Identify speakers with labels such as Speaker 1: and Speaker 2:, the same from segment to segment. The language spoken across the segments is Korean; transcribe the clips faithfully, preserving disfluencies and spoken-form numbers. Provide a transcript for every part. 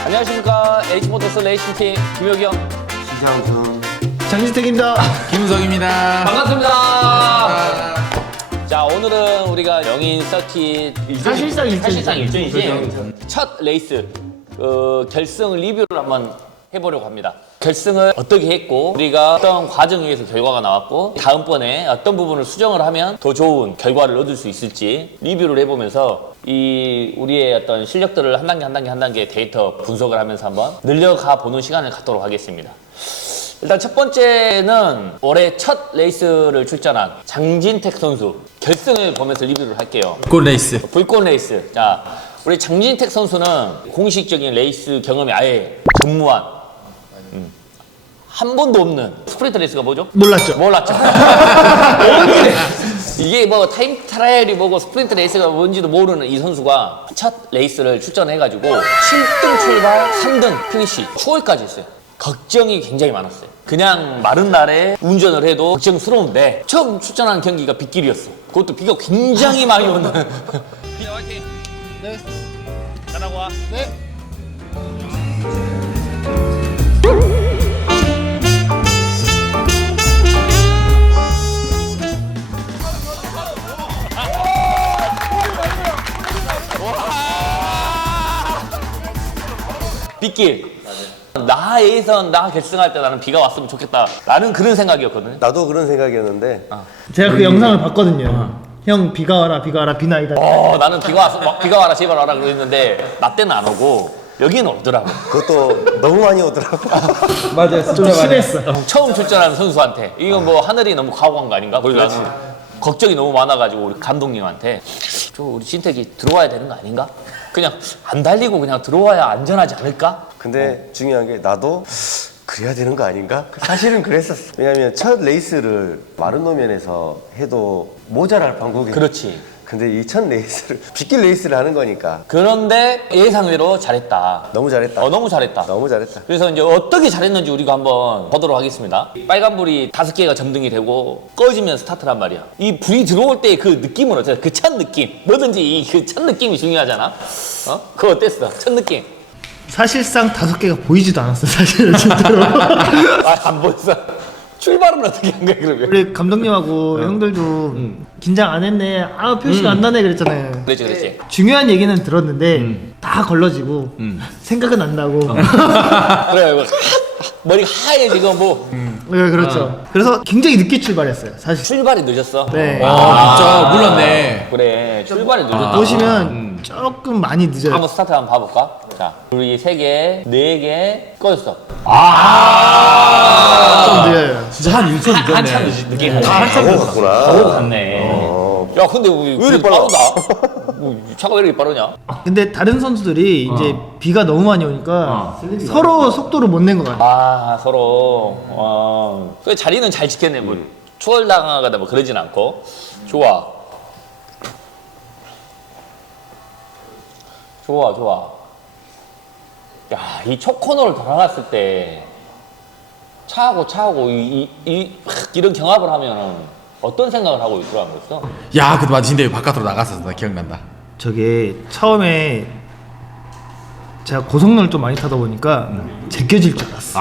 Speaker 1: 안녕하십니까. H모터스 레이싱팀 김혁이 형.
Speaker 2: 시장준
Speaker 3: 장진택입니다.
Speaker 4: 김우석입니다.
Speaker 1: 반갑습니다. 자, 오늘은 우리가 영인 서킷
Speaker 3: 사실상 일전이죠.
Speaker 1: 사실상 일전이지. 첫 레이스 어, 결승 리뷰를 한번 해보려고 합니다. 결승을 어떻게 했고 우리가 어떤 과정 위에서 결과가 나왔고 다음번에 어떤 부분을 수정을 하면 더 좋은 결과를 얻을 수 있을지 리뷰를 해보면서 이 우리의 어떤 실력들을 한 단계 한 단계 한 단계 데이터 분석을 하면서 한번 늘려가 보는 시간을 갖도록 하겠습니다. 일단 첫 번째는 올해 첫 레이스를 출전한 장진택 선수 결승을 보면서 리뷰를 할게요.
Speaker 4: 불꽃 레이스.
Speaker 1: 불꽃 레이스. 자, 우리 장진택 선수는 공식적인 레이스 경험이 아예 전무한 음, 한 번도 없는 스프린트 레이스가 뭐죠?
Speaker 3: 몰랐죠.
Speaker 1: 몰랐죠. 이게 뭐 타임 트라이얼이 뭐고 스프린트 레이스가 뭔지도 모르는 이 선수가 첫 레이스를 출전해가지고 칠 등 출발, 삼 등 피니시, 추월까지 했어요. 걱정이 굉장히 많았어요. 그냥 마른 날에 운전을 해도 걱정스러운데 처음 출전한 경기가 빗길이었어. 그것도 비가 굉장히 많이 오는. 비야 화이팅.
Speaker 3: 네.
Speaker 1: 잘하고 와.
Speaker 3: 네.
Speaker 1: 빗길. 나 예선 나 결승할 때 나는 비가 왔으면 좋겠다. 나는 그런 생각이었거든요.
Speaker 2: 나도 그런 생각이었는데
Speaker 3: 제가 그 영상을 봤거든요. 형 비가 와라 비가 와라 비나이다.
Speaker 1: 어, 나는 비가 와서 막 비가 와라 제발 와라 그랬는데 나 때는 안 오고 여기는 오더라고.
Speaker 2: 그것도 너무 많이 오더라고.
Speaker 4: 맞아요.
Speaker 3: 좀 심했어.
Speaker 1: 처음 출전하는 선수한테 이건 뭐 하늘이 너무 과거한 거 아닌가? 그래서 나는 걱정이 너무 많아가지고 우리 감독님한테 저 우리 진택이 들어와야 되는 거 아닌가? 그냥 안 달리고 그냥 들어와야 안전하지 않을까?
Speaker 2: 근데 중요한 게 나도 그래야 되는 거 아닌가? 사실은 그랬었어. 왜냐면 첫 레이스를 마른 노면에서 해도 모자랄 방법이.
Speaker 1: 그렇지.
Speaker 2: 근데 이 첫 레이스를 빗길 레이스를 하는 거니까
Speaker 1: 그런데 예상외로 잘했다.
Speaker 2: 너무 잘했다.
Speaker 1: 어, 너무 잘했다.
Speaker 2: 너무 잘했다.
Speaker 1: 그래서 이제 어떻게 잘했는지 우리가 한번 보도록 하겠습니다. 빨간불이 다섯 개가 점등이 되고 꺼지면 스타트란 말이야. 이 불이 들어올 때 그 느낌은 어때? 그 첫 느낌. 뭐든지 그 첫 느낌이 중요하잖아. 어? 그거 어땠어? 첫 느낌.
Speaker 3: 사실상 다섯 개가 보이지도 않았어 사실은 진짜로.
Speaker 1: 아, 안 보였어. 출발은 어떻게 한 거야 그러면?
Speaker 3: 우리 감독님하고 형들도 긴장 안 했네. 아 표시가 안 나네 그랬잖아요.
Speaker 1: 그렇지 그렇지.
Speaker 3: 중요한 얘기는 들었는데 다 걸러지고 생각은 안 나고.
Speaker 1: 그래 뭐, 머리가 하얘지고 뭐
Speaker 3: 네 그렇죠. 그래서 굉장히 늦게 출발했어요 사실.
Speaker 1: 출발이 늦었어.
Speaker 3: 네.
Speaker 4: 아, 진짜 몰랐네.
Speaker 1: 그래 출발이 늦었다.
Speaker 3: 보시면 조금 많이 늦어요.
Speaker 1: 한번 스타트 한번 봐볼까? 자, 우리 세 개, 네 개 꺼졌어.
Speaker 3: 좀 늦어요.
Speaker 4: 진짜 한 일 초 늦었네.
Speaker 1: 한참 늦- 늦게 갔네.
Speaker 2: 한참 갔구나.
Speaker 1: 바로 갔네. 야, 근데 왜, 왜
Speaker 2: 이렇게 빨라?
Speaker 1: 빠르다? 뭐, 차가 왜 이렇게 빠르냐?
Speaker 3: 근데 다른 선수들이 이제 비가 너무 많이 오니까 서로 속도를 못 낸 것 같아요.
Speaker 1: 아, 서로. 어. 그 자리는 잘 지켰네. 뭐, 추월당하거나 뭐 그러진 않고. 좋아. 좋아, 좋아. 야, 이 첫 코너를 돌아갔을 때 차하고 차하고 이, 이, 이, 이런 경합을 하면은 어떤 생각을 하고 들어간 거였어?
Speaker 4: 야, 그때 맞아. 진짜 바깥으로 나갔었어. 나 기억난다.
Speaker 3: 저게 처음에 제가 고속로를 좀 많이 타다 보니까 제껴질 줄 알았어.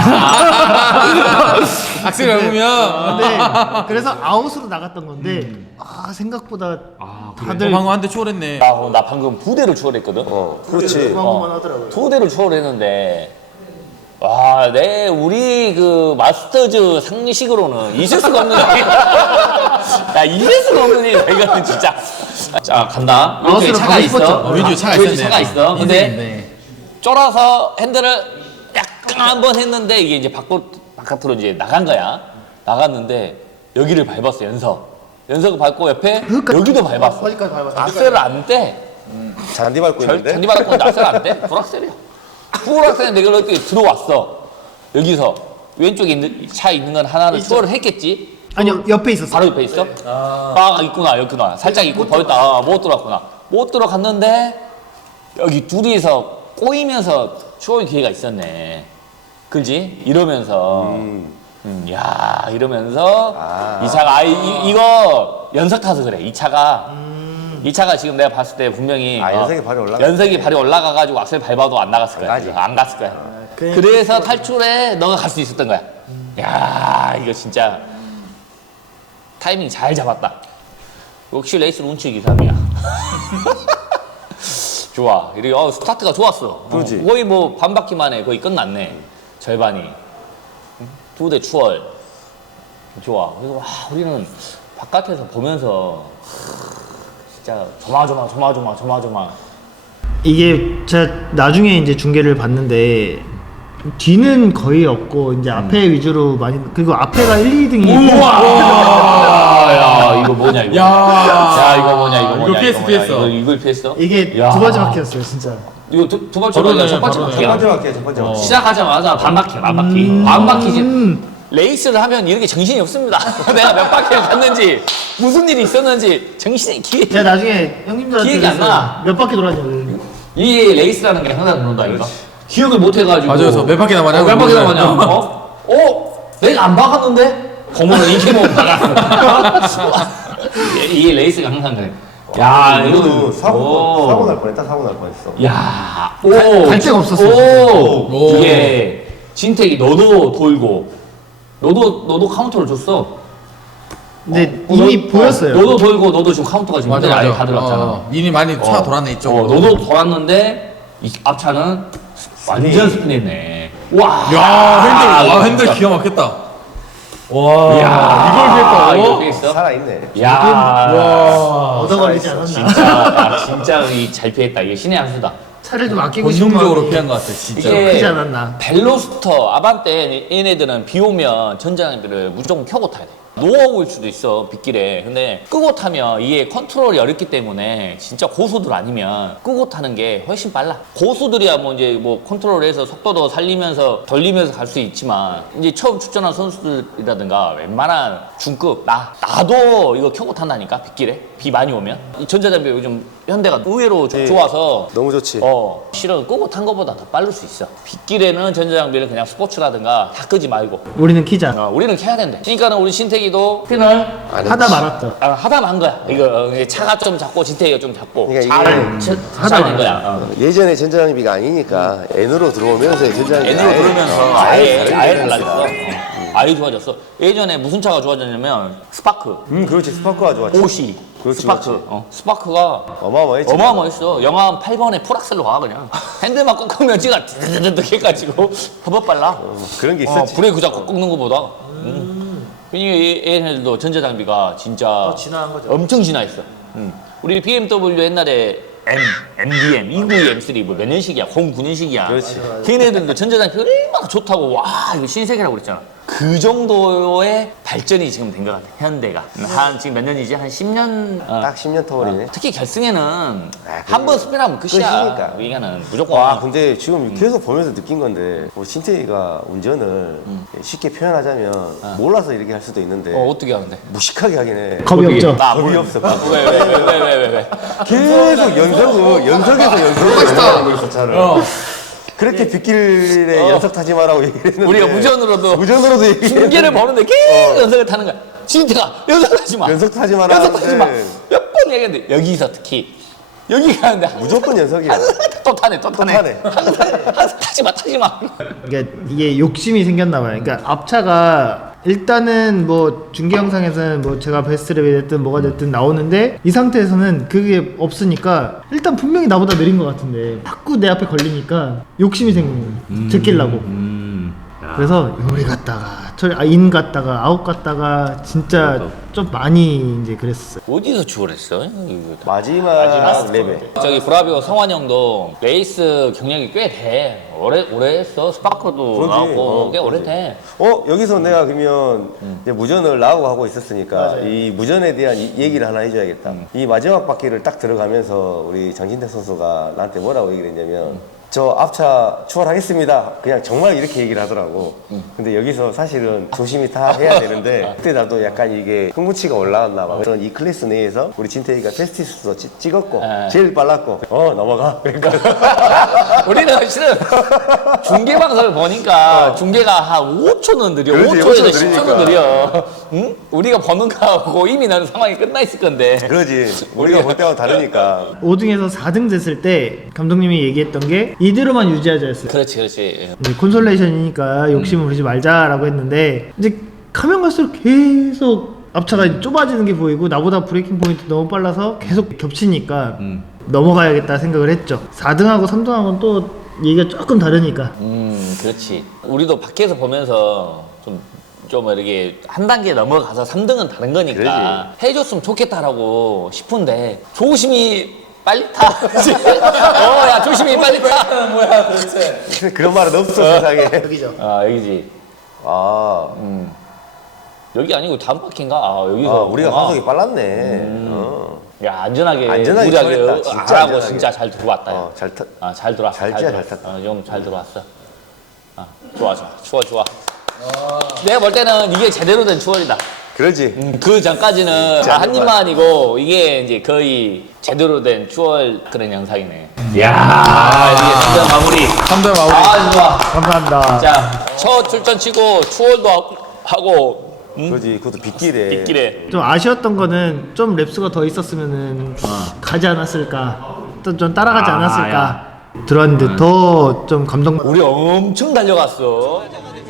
Speaker 4: 악셀 밟으면.
Speaker 3: 근데 그래서 아웃으로 나갔던 건데 아 생각보다 다들
Speaker 4: 방금 한대 추월했네.
Speaker 1: 나, 나 방금 두 대를 추월했거든?
Speaker 2: 어, 그렇지.
Speaker 3: 고만고만 하더라고요.
Speaker 1: 두 대를 추월했는데 와, 내 우리 그 마스터즈 상리식으로는 잊을 수가 없는 야, 잊을 수가 없는 일이야 이거는 진짜. 자, 간다. 왼쪽에
Speaker 3: 아웃으로
Speaker 1: 차가
Speaker 3: 가고
Speaker 1: 있어.
Speaker 3: 싶었죠.
Speaker 4: 어, 왼쪽에 차가
Speaker 1: 왼쪽에
Speaker 4: 있었네.
Speaker 1: 차가 있어. 근데
Speaker 4: 인생인데.
Speaker 1: 쫄아서 핸들을 약간 한번 했는데 이게 이제 밖으로, 바깥으로 이제 나간 거야. 나갔는데 여기를 밟았어, 연석. 연석을 밟고 옆에
Speaker 3: 그러니까
Speaker 1: 여기도 밟았어.
Speaker 3: 거기까지 밟았어.
Speaker 1: 악셀을 안 떼.
Speaker 2: 잔디 밟고
Speaker 1: 절,
Speaker 2: 있는데.
Speaker 1: 잔디 받았고 악셀 안 돼? 불악셀이야. 불악셀은 내가 어떻게 들어왔어. 여기서 왼쪽에 있는, 차 있는 건 하나를 추월을 했겠지?
Speaker 3: 아니요 옆에 있었어.
Speaker 1: 바로 옆에 있어? 아, 있구나, 있구나. 살짝 있고 보였다. 아, 못 들어갔구나. 못 들어갔는데 여기 둘이서 꼬이면서 추월 기회가 있었네. 그지? 이러면서 음. 음, 야 이러면서
Speaker 2: 아.
Speaker 1: 이 차가 아, 이, 이거 연석 타서 그래. 이 차가 이 차가 지금 내가 봤을 때 분명히
Speaker 2: 아,
Speaker 1: 어,
Speaker 2: 연색이 발이 올라가.
Speaker 1: 연색이 발이 올라가가지고 악셀 밟아도 안 나갔을 거야.
Speaker 2: 가지.
Speaker 1: 안 갔을 거야. 그래서 탈출에 너가 갈 수 있었던 거야. 야 이거 진짜 타이밍 잘 잡았다. 역시 레이스는 운치 기사이야. 좋아. 이리 어, 스타트가 좋았어.
Speaker 2: 그렇지.
Speaker 1: 어, 거의 뭐 반 바퀴 만에 거의 끝났네. 절반이. 두 대 추월. 좋아. 그래서 와 우리는 바깥에서 보면서 진짜 조마조마 조마조마 조마조마.
Speaker 3: 이게 제가 나중에 이제 중계를 봤는데 뒤는 거의 없고 이제 앞에 위주로 많이 그리고 앞에가 일, 이 등이
Speaker 1: 아, 야 이거 뭐냐 이거.
Speaker 4: 야.
Speaker 1: 야 이거 뭐냐 이거 뭐냐.
Speaker 4: 이거 피했어,
Speaker 1: 뭐냐,
Speaker 4: 피했어.
Speaker 1: 이거 이걸 피했어?
Speaker 3: 이게
Speaker 1: 야.
Speaker 3: 두 번째 바퀴였어요 진짜.
Speaker 1: 이거 두, 두 번째
Speaker 4: 바로네,
Speaker 1: 바퀴야, 첫 번째
Speaker 4: 바로네.
Speaker 2: 첫
Speaker 1: 바퀴야.
Speaker 2: 번째 바퀴야, 첫 번째 바퀴.
Speaker 1: 시작하자마자 반 바퀴야, 반 바퀴. 반 바퀴지. 레이스를 하면 이렇게 정신이 없습니다. 내가 몇 바퀴를 갔는지, 무슨 일이 있었는지, 정신이 기회.
Speaker 3: 제가 나중에 형님들한테
Speaker 1: 기억이 안
Speaker 3: 그랬어요.
Speaker 1: 나.
Speaker 3: 몇 바퀴 돌았냐고.
Speaker 1: 이 레이스라는 게 항상 그런다니까. 기억을 못 해가지고.
Speaker 4: 맞아요. 저몇 바퀴 남았냐고
Speaker 1: 몇 바퀴
Speaker 4: 물어봐요.
Speaker 1: 남았냐? 어? 어? 내가 안 박았는데? 보면은 이렇게 못 박았어. 이게 레이스가 항상 그래. 야,
Speaker 2: 이거도
Speaker 1: 이거
Speaker 2: 사고, 사고 날 뻔했다, 사고 날 뻔했어.
Speaker 1: 야, 오,
Speaker 3: 갈 데가 없었어.
Speaker 1: 오,
Speaker 4: 오.
Speaker 1: 이게 진택이 너도 돌고, 너도 너도 카운터를 줬어.
Speaker 3: 근데
Speaker 1: 어,
Speaker 3: 이미
Speaker 1: 너-
Speaker 3: 보였어요.
Speaker 1: 어, 너도 돌고, 너도 지금 카운터가 지금
Speaker 4: 맞아,
Speaker 1: 아예
Speaker 4: 맞아.
Speaker 1: 다 들어갔잖아.
Speaker 4: 어, 이미 많이 차
Speaker 1: 어.
Speaker 4: 돌았네, 이쪽으로.
Speaker 1: 어, 너도 돌았는데 이 앞차는 완전 스피드했네. 와,
Speaker 4: 야, 핸들, 와, 핸들
Speaker 1: 진짜.
Speaker 4: 기가 막혔다. 와,
Speaker 1: 야,
Speaker 4: 이걸 피했다고?
Speaker 1: 이걸 피했어?
Speaker 2: 살아있네.
Speaker 1: 야,
Speaker 4: 와.
Speaker 3: 얻어 걸리지 않았나.
Speaker 1: 진짜, 야, 진짜 이 잘 피했다. 이게 신의 한 수다.
Speaker 3: 차를 좀 아끼고 싶은
Speaker 4: 본능적으로
Speaker 3: 마음이
Speaker 4: 피한 것 같아, 진짜.
Speaker 1: 이게
Speaker 3: 크지 않았나.
Speaker 1: 벨로스터, 아반떼 얘네들은 비 오면 전자장비를 무조건 켜고 타야 돼. 노하우일 수도 있어, 빗길에. 근데 끄고 타면 이게 컨트롤이 어렵기 때문에 진짜 고수들 아니면 끄고 타는 게 훨씬 빨라. 고수들이야 뭐 이제 뭐 컨트롤해서 속도도 살리면서 돌리면서 갈 수 있지만 이제 처음 출전한 선수들이라든가 웬만한 중급, 나, 나도 이거 켜고 탄다니까, 빗길에. 비 많이 오면. 이 전자장비 요즘 현대가 의외로 조- 좋아서
Speaker 2: 너무 좋지.
Speaker 1: 어, 실은 끄고 탄 것보다 더 빠를 수 있어. 빗길에는 전자장비를 그냥 스포츠라든가 다 끄지 말고.
Speaker 3: 우리는 키자.
Speaker 1: 어, 우리는 켜야 된대. 그러니까는 우리 신택이도 핀을
Speaker 3: 하다 말았다.
Speaker 1: 아, 하다 만 거야. 이거 어, 이게 차가 좀 작고 진택이가 좀 작고
Speaker 2: 그러니까
Speaker 1: 잘
Speaker 2: 이게
Speaker 3: 하다
Speaker 1: 잘된
Speaker 3: 말았어.
Speaker 1: 거야. 어.
Speaker 2: 예전에 전자장비가 아니니까 N으로 들어오면서 전자장비
Speaker 1: N으로 들어오면서 아예 아예 달라졌어. 어. 아예 좋아졌어. 예전에 무슨 차가 좋아졌냐면 스파크,
Speaker 2: 음, 그렇지. 스파크가 좋았지.
Speaker 1: 오시,
Speaker 2: 그렇지,
Speaker 1: 스파크.
Speaker 2: 그렇지.
Speaker 1: 어, 스파크가
Speaker 2: 어마어마했지.
Speaker 1: 어마어마했어. 영하 팔 번에 풀악셀로 가 그냥. 핸들만 꺾으면 지가 드드드드 해가지고 허벅 빨라.
Speaker 2: 어, 그런 게
Speaker 1: 어,
Speaker 2: 있었지.
Speaker 1: 브레이크 잡고 꺾는 것보다. 음. 그러니까 얘네들도 전자장비가 진짜
Speaker 3: 진화한 거죠.
Speaker 1: 엄청 진화했어. 음. 우리 비엠더블유 옛날에 M, 엠디엠, 이구이 엠쓰리 뭐 몇 년식이야? 공구 년식이야.
Speaker 2: 그렇지.
Speaker 1: 걔네들도 전자장비 얼마나 좋다고 와 이거 신세계라고 그랬잖아. 그 정도의 발전이 지금 된 것 같아. 현대가 한 지금 몇 년이지? 한 십 년. 어.
Speaker 2: 딱 십 년 터울이네.
Speaker 1: 특히 결승에는 한 번 스피드하면 끝이야.
Speaker 2: 끝이니까.
Speaker 1: 이거는 무조건.
Speaker 2: 와, 근데 지금 계속 보면서 느낀 건데, 뭐, 신태희가 운전을 쉽게 표현하자면, 몰라서 이렇게 할 수도 있는데,
Speaker 1: 어 어떻게 하는데?
Speaker 2: 무식하게 하긴 해.
Speaker 3: 겁이 없죠.
Speaker 1: 나
Speaker 2: 겁이
Speaker 1: 뭘-
Speaker 2: 없어.
Speaker 1: 왜 왜 왜 왜 왜 왜 왜?
Speaker 2: 계속 연석을, 연석에서 연석을 하고 있어, 차를.
Speaker 4: 어.
Speaker 2: 그렇게 빗길에 연석 타지 마라고 얘기를 했는데.
Speaker 1: 우리가 무전으로도
Speaker 2: 무전으로도 얘기를
Speaker 1: 중계를
Speaker 2: 했는데
Speaker 1: 보는데 계속 연석을 타는 거야. 진태가 연석하지 마.
Speaker 2: 연석 타지 마라
Speaker 1: 연석 타지 마.
Speaker 2: 하는데
Speaker 1: 몇 번 얘기했는데 여기서 특히 여기 가는데 항상
Speaker 2: 무조건 연석이야.
Speaker 1: 항상 또 타네 또 타네.
Speaker 2: 타네.
Speaker 1: 항상 항상 타지 마 타지 마.
Speaker 3: 그러니까 이게 욕심이 생겼나 봐요. 그러니까 앞차가 일단은 뭐 중계 영상에서는 뭐 제가 베스트랩이 됐든 뭐가 됐든 나오는데 이 상태에서는 그게 없으니까 일단 분명히 나보다 느린 것 같은데 자꾸 내 앞에 걸리니까 욕심이 생기는 거예요. 들키려고. 그래서 요리 갔다가 저인 갔다가 아웃 갔다가 진짜 좀 많이 이제 그랬어요.
Speaker 1: 어디서 추월했어? 이거 다.
Speaker 2: 마지막 랩에.
Speaker 1: 저기 브라비오 성환 형도 레이스 경력이 꽤 돼. 오래 오래 했어. 스파크도
Speaker 2: 그러지.
Speaker 1: 나오고
Speaker 2: 어,
Speaker 1: 꽤 오래
Speaker 2: 그러지.
Speaker 1: 돼.
Speaker 2: 어 여기서 내가 그러면 이제 무전을 나오고 하고 있었으니까 이 무전에 대한 이 얘기를 하나 해줘야겠다. 이 마지막 바퀴를 딱 들어가면서 우리 장진태 선수가 나한테 뭐라고 얘기를 했냐면 저 앞차 추월하겠습니다. 그냥 정말 이렇게 얘기를 하더라고. 근데 여기서 사실은 조심히 다 해야 되는데 그때 나도 약간 이게 흥분치가 올라왔나 봐. 그런 이 클래스 내에서 우리 진태이가 페스티스도 찍- 찍었고
Speaker 1: 에.
Speaker 2: 제일 빨랐고 어 넘어가. 그러니까
Speaker 1: 우리는 실은 중계 방송을 보니까 중계가 한 오 초는 느려.
Speaker 2: 그렇지,
Speaker 1: 오 초에서
Speaker 2: 오 초
Speaker 1: 십 초는
Speaker 2: 느리니까.
Speaker 1: 느려. 응? 우리가 버는 거하고 이미 나는 상황이 끝나 있을 건데.
Speaker 2: 그러지. 우리가 볼 때하고 다르니까.
Speaker 3: 오 등에서 사 등 됐을 때 감독님이 얘기했던 게 이대로만 유지하자였어요.
Speaker 1: 그렇지, 그렇지.
Speaker 3: 이제 콘솔레이션이니까 욕심을 부리지 말자라고 했는데 이제 가면 갈수록 계속 앞차가 좁아지는 게 보이고 나보다 브레이킹 포인트 너무 빨라서 계속 겹치니까 넘어가야겠다 생각을 했죠. 사 등하고 삼 등하고는 또 얘기가 조금 다르니까.
Speaker 1: 음, 그렇지. 우리도 밖에서 보면서 좀, 좀 이렇게 한 단계 넘어가서 삼 등은 다른 거니까 해줬으면 좋겠다라고 싶은데 조심히 빨리 타. 어, 야, 조심히 빨리 타.
Speaker 4: 뭐야 도대체.
Speaker 2: 그런 말은 없어 세상에.
Speaker 3: 여기죠.
Speaker 1: 아, 여기지.
Speaker 2: 아,
Speaker 1: 여기 아니고 다음 바퀴인가? 아,
Speaker 2: 아
Speaker 1: 여기서.
Speaker 2: 우리가
Speaker 1: 그렇구나.
Speaker 2: 가속이 빨랐네. 어.
Speaker 1: 야, 안전하게.
Speaker 2: 안전하게
Speaker 1: 무리하게
Speaker 2: 처리했다. 진짜
Speaker 1: 안 하고
Speaker 2: 안전하게.
Speaker 1: 진짜 잘 들어왔다. 야.
Speaker 2: 어, 잘 타.
Speaker 1: 아, 잘 들어왔어.
Speaker 2: 잘 짜,
Speaker 1: 들어왔어.
Speaker 2: 잘 탔다.
Speaker 1: 어, 좀 잘 들어왔어. 아, 좋아, 좋아. 추월, 좋아. 내가 볼 때는 이게 제대로 된 추월이다.
Speaker 2: 그러지.
Speaker 1: 음, 그 전까지는
Speaker 2: 진짜
Speaker 1: 아, 한 입만 아니고 이게 이제 거의 제대로 된 추월 그런 영상이네. 이야, 이게 삼 등 마무리.
Speaker 4: 삼 등 마무리.
Speaker 1: 아, 좋아.
Speaker 3: 감사합니다.
Speaker 1: 자, 첫 출전 치고 추월도 하고
Speaker 2: 그러지. 그것도 빗길에.
Speaker 1: 빗길에.
Speaker 3: 좀 아쉬웠던 거는 좀 랩수가 더 있었으면은 가지 않았을까, 또 좀 따라가지
Speaker 1: 아,
Speaker 3: 않았을까 들었는데 더 좀 감동.
Speaker 1: 우리 엄청 달려갔어.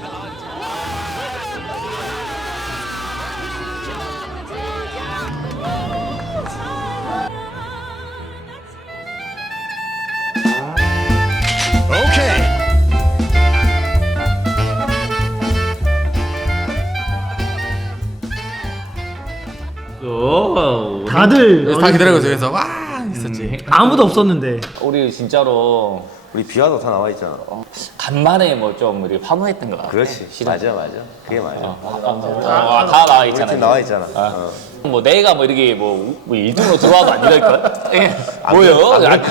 Speaker 1: 오,
Speaker 3: 다들
Speaker 4: 다 기다리고 있어. 와 있었지.
Speaker 3: 아무도 없었는데
Speaker 1: 우리 진짜로
Speaker 2: 우리 비와도 다 나와 있잖아.
Speaker 1: 간만에 뭐 좀 우리 환호했던 것 같아.
Speaker 2: 그렇지.
Speaker 1: 실은.
Speaker 2: 맞아, 맞아. 그게 맞아.
Speaker 1: 아, 다 나와
Speaker 2: 우리
Speaker 1: 있잖아.
Speaker 2: 팀 나와 있잖아. 어.
Speaker 1: 뭐 내가 뭐 이렇게 뭐, 뭐 일 등으로 들어와도 안 이럴 걸? 뭐요?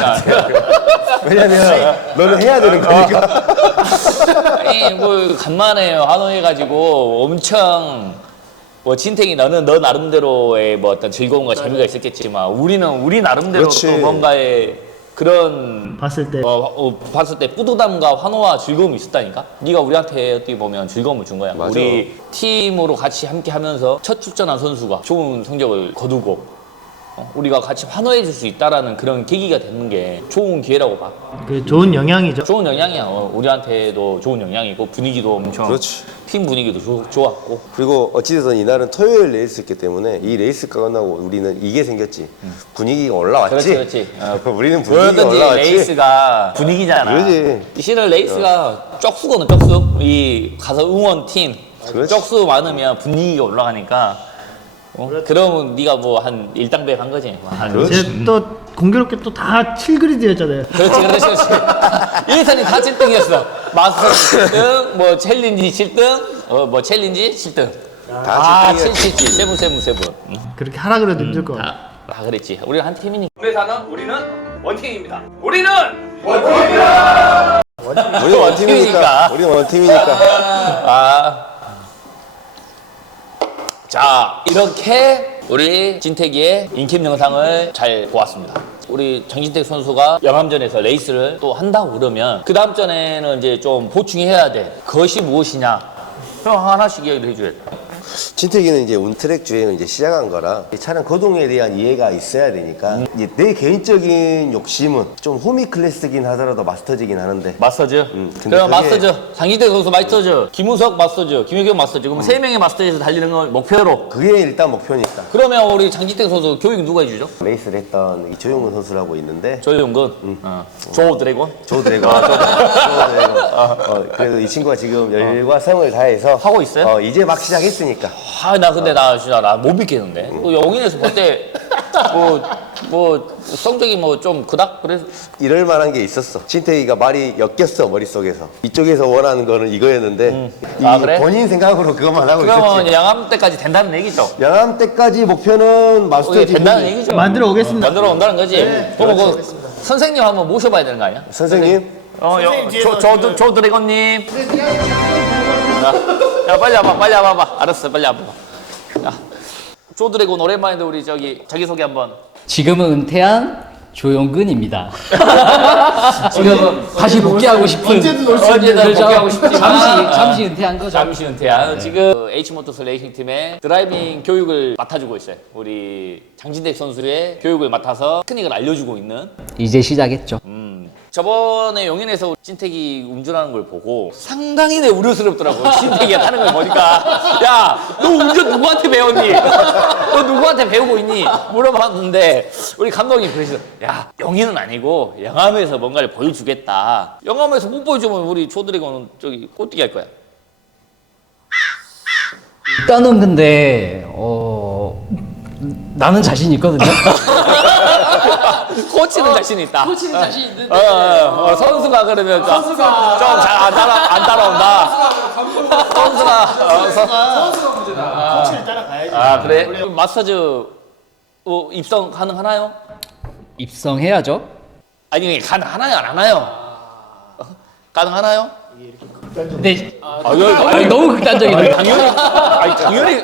Speaker 2: 왜냐면 너는 해야 되는 거니까.
Speaker 1: 아니 뭐 간만에 환호해가지고 엄청 뭐 진택이 너는 너 나름대로의 뭐 어떤 즐거움과 재미가 있었겠지만 우리는 우리 나름대로
Speaker 2: 그렇지.
Speaker 1: 또 뭔가의 그런
Speaker 3: 봤을 때
Speaker 1: 어, 어, 봤을 때 뿌듯함과 환호와 즐거움이 있었다니까. 네가 우리한테 어떻게 보면 즐거움을 준 거야.
Speaker 2: 맞아.
Speaker 1: 우리 팀으로 같이 함께 하면서 첫 출전한 선수가 좋은 성적을 거두고 어, 우리가 같이 환호해 줄 수 있다라는 그런 계기가 되는 게 좋은 기회라고 봐.
Speaker 3: 그 좋은 영향이죠.
Speaker 1: 좋은 영향이야. 어, 우리한테도 좋은 영향이고 분위기도 엄청
Speaker 2: 그렇지.
Speaker 1: 팀 분위기도 조, 좋았고.
Speaker 2: 그리고 어찌됐든 이날은 토요일 레이스였기 때문에 이 레이스가 끝나고 우리는 이게 생겼지. 분위기가 올라왔지.
Speaker 1: 그렇지, 그렇지. 어,
Speaker 2: 우리는 분위기가
Speaker 1: 뭐였든지
Speaker 2: 올라왔지.
Speaker 1: 레이스가 분위기잖아.
Speaker 2: 그러지.
Speaker 1: 이 실은 레이스가 쪽수거든, 쪽수. 이 가서 응원팀
Speaker 2: 그렇지.
Speaker 1: 쪽수 많으면 분위기가 올라가니까. 어? 그러면 네가 뭐 한 일당백 한 거지. 뭐 한
Speaker 2: 그렇지.
Speaker 3: 이제 또 공교롭게 또 다 칠 그리드였잖아요.
Speaker 1: 그렇지, 그렇지, 그렇지. 일선이 다 칠 등이었어. 마스터 칠 등, 뭐 챌린지 칠 등, 어, 뭐 챌린지 칠 등.
Speaker 2: 다
Speaker 1: 아,
Speaker 2: 칠 등이었지.
Speaker 1: 칠, 칠, 칠, 세븐, 세븐, 세븐. 응.
Speaker 3: 그렇게 하라 그래도 힘들 거 같아.
Speaker 1: 아, 아, 그랬지. 우리는 한 팀이니까. 회사는 우리는 원팀입니다. 우리는
Speaker 2: 우리는 원팀이니까. 우리는 원팀이니까.
Speaker 1: 아. 자, 이렇게 우리 진택이의 인캠 영상을 잘 보았습니다. 우리 장진택 선수가 영암전에서 레이스를 또 한다고 그러면 그 다음 전에는 이제 좀 보충해야 돼. 그것이 무엇이냐? 형 하나씩 이야기를 해줘야겠다.
Speaker 2: 진택이는 이제 운트랙 주행을 이제 시작한 거라 이 차량 거동에 대한 이해가 있어야 되니까 이제 내 개인적인 욕심은 좀 호미 클래스긴 하더라도 마스터지긴 하는데
Speaker 1: 마스터즈.
Speaker 2: 음, 근데
Speaker 1: 그럼
Speaker 2: 그게-
Speaker 1: 마스터즈. 장진택 선수 마스터즈. 김우석 마스터즈. 김혜경 마스터즈. 그럼 세 명의 마스터즈에서 달리는 걸 목표로.
Speaker 2: 그게 일단 목표니까.
Speaker 1: 그러면 우리 장진택 선수 교육 누가 해주죠?
Speaker 2: 레이스를 했던 이 조용근 선수라고 있는데
Speaker 1: 조용근. 어. 조 드래곤.
Speaker 2: 조 드래곤. 조 드래곤. 어, 그래도 이 친구가 지금 열과 성을 다해서
Speaker 1: 하고 있어요?
Speaker 2: 어, 이제 막 시작했으니까.
Speaker 1: 아, 나 근데 나 진짜 나 못 믿겠는데. 그 영인에서 볼 때 뭐, 뭐 성적이 뭐 좀 그닥 그래서
Speaker 2: 이럴 만한 게 있었어. 진태기가 말이 엮였어 머릿속에서. 이쪽에서 원하는 거는 이거였는데 이
Speaker 1: 아, 그래?
Speaker 2: 본인 생각으로 그것만 하고
Speaker 1: 그러면
Speaker 2: 있었지.
Speaker 1: 양암 때까지 된다는 얘기죠.
Speaker 2: 양암 때까지 목표는
Speaker 1: 그게
Speaker 2: 마스터지.
Speaker 1: 된다는 얘기죠.
Speaker 3: 만들어 오겠습니다.
Speaker 1: 만들어 온다는 거지. 그럼 그 선생님 한번 모셔봐야 되는 거 아니야?
Speaker 2: 선생님.
Speaker 1: 어, 여, 조, 조, 조 드래곤님. 야, 야, 빨리 와봐, 빨리 와봐. 알았어, 빨리 와봐. 야, 조 드래곤 오랜만인데 우리 저기 자기소개 한번.
Speaker 5: 지금은 은퇴한 조용근입니다. 지금 다시 복귀하고 싶은
Speaker 3: 언제든 올수 있는
Speaker 1: 언제든
Speaker 5: 그렇죠.
Speaker 1: 복귀하고 싶지만
Speaker 5: 잠시 잠시 은퇴한 거죠.
Speaker 1: 잠시 은퇴한 지금 H모터스 레이싱 팀의 드라이빙 교육을 맡아주고 있어요. 우리 장진택 선수의 교육을 맡아서 테크닉을 알려주고 있는.
Speaker 5: 이제 시작했죠.
Speaker 1: 음, 저번에 용인에서 진택이 운전하는 걸 보고 상당히 내 우려스럽더라고. 진택이가 타는 걸 보니까 야, 너 운전 누구한테 배웠니? 너 누구한테 배우고 있니? 물어봤는데 우리 감독님 그러시죠. 야, 용인은 아니고 영암에서 뭔가를 보여주겠다. 영암에서 못 보여주면 우리 조드래곤은 저기 꽃뛰기 할 거야.
Speaker 5: 일단은 근데 어 나는 자신 있거든요.
Speaker 1: 코치는 자신 있다.
Speaker 5: 코치는 자신 있는데
Speaker 1: 어, 어, 어, 선수가 그러면 선수가 좀 잘 안 따라 안 따라온다. 선수가 어, 선-
Speaker 3: 코치를 따라가야지.
Speaker 1: 아 그래? 그럼 마스터즈 어, 입성 가능하나요?
Speaker 5: 입성해야죠.
Speaker 1: 아니 가능하나요 안 하나요? 어? 가능하나요?
Speaker 5: 근데
Speaker 1: 아, 이거-
Speaker 5: 아니, 너무 극단적이다.
Speaker 1: 아니, 당연히 아니 당연히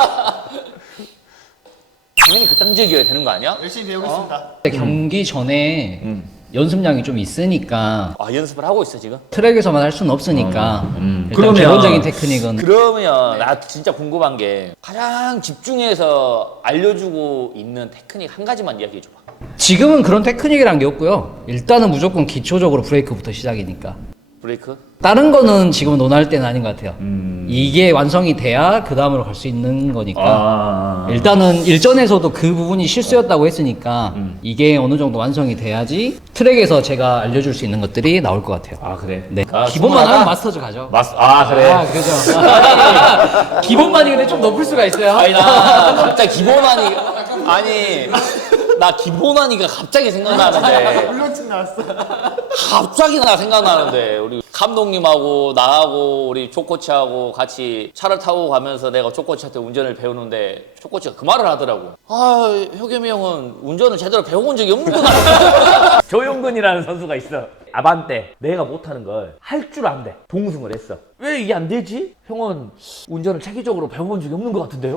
Speaker 1: 당연히 극단적이어야 되는 거 아니야?
Speaker 3: 열심히 배우겠습니다.
Speaker 5: 경기 전에 연습량이 좀 있으니까
Speaker 1: 아 연습을 하고 있어 지금?
Speaker 5: 트랙에서만 할 수는 없으니까 일단
Speaker 1: 그러면-
Speaker 5: 기본적인 테크닉은
Speaker 1: 그러면 나 진짜 궁금한 게 가장 집중해서 알려주고 있는 테크닉 한 가지만 이야기해 줘봐.
Speaker 5: 지금은 그런 테크닉이란 게 없고요. 일단은 무조건 기초적으로 브레이크부터 시작이니까.
Speaker 1: 브레이크?
Speaker 5: 다른 거는 지금 논할 때는 아닌 것 같아요. 이게 완성이 돼야 그 다음으로 갈 수 있는 거니까.
Speaker 1: 아.
Speaker 5: 일단은 일전에서도 그 부분이 실수였다고 했으니까 이게 어느 정도 완성이 돼야지 트랙에서 제가 알려줄 수 있는 것들이 나올 것 같아요.
Speaker 1: 아 그래?
Speaker 5: 네.
Speaker 1: 아,
Speaker 5: 기본만
Speaker 1: 충분하다?
Speaker 5: 하면 마스터즈 가죠.
Speaker 1: 마스 아 그래.
Speaker 5: 아, 그죠. 기본만이 근데 좀 높을 수가 있어요.
Speaker 1: 아니 나 갑자기 기본하니 아니 나 기본하니까 갑자기 생각나는데
Speaker 3: 물론증 나왔어.
Speaker 1: 갑자기 나 생각나는데 우리 감독님하고 나하고 우리 조코치하고 같이 차를 타고 가면서 내가 조코치한테 운전을 배우는데 조코치가 그 말을 하더라고. 아 효겸이 형은 운전을 제대로 배워본 적이 없는 것 같아. 조용근이라는 선수가 있어. 아반떼 내가 못하는 걸 할 줄 안돼. 동승을 했어. 왜 이게 안 되지? 형은 운전을 체계적으로 배워본 적이 없는 것 같은데요?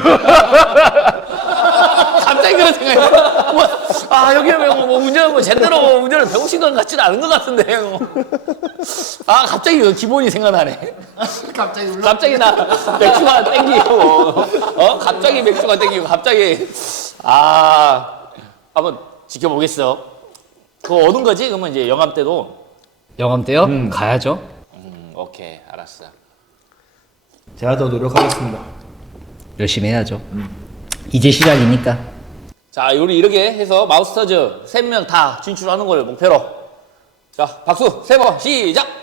Speaker 1: 갑자기 그런 생각이 들어. 뭐, 아 여기 뭐, 뭐 운전을 뭐 제대로 운전을 배우신 것 같지는 않은 것 같은데요. 아 갑자기 그 기본이 생각나네.
Speaker 3: 갑자기 울려.
Speaker 1: 갑자기 나 맥주가 땡기고, 어 갑자기 맥주가 땡기고, 갑자기 아 한번 지켜보겠어. 그거 얻은 거지? 그러면 이제 영암 때도.
Speaker 5: 영암 때요? 가야죠.
Speaker 1: 음, 오케이 알았어.
Speaker 3: 제가 더 노력하겠습니다.
Speaker 5: 열심히 해야죠. 이제 시작이니까.
Speaker 1: 자, 우리 이렇게 해서 마스터즈 세 명 다 진출하는 걸 목표로. 자, 박수 세 번 시작.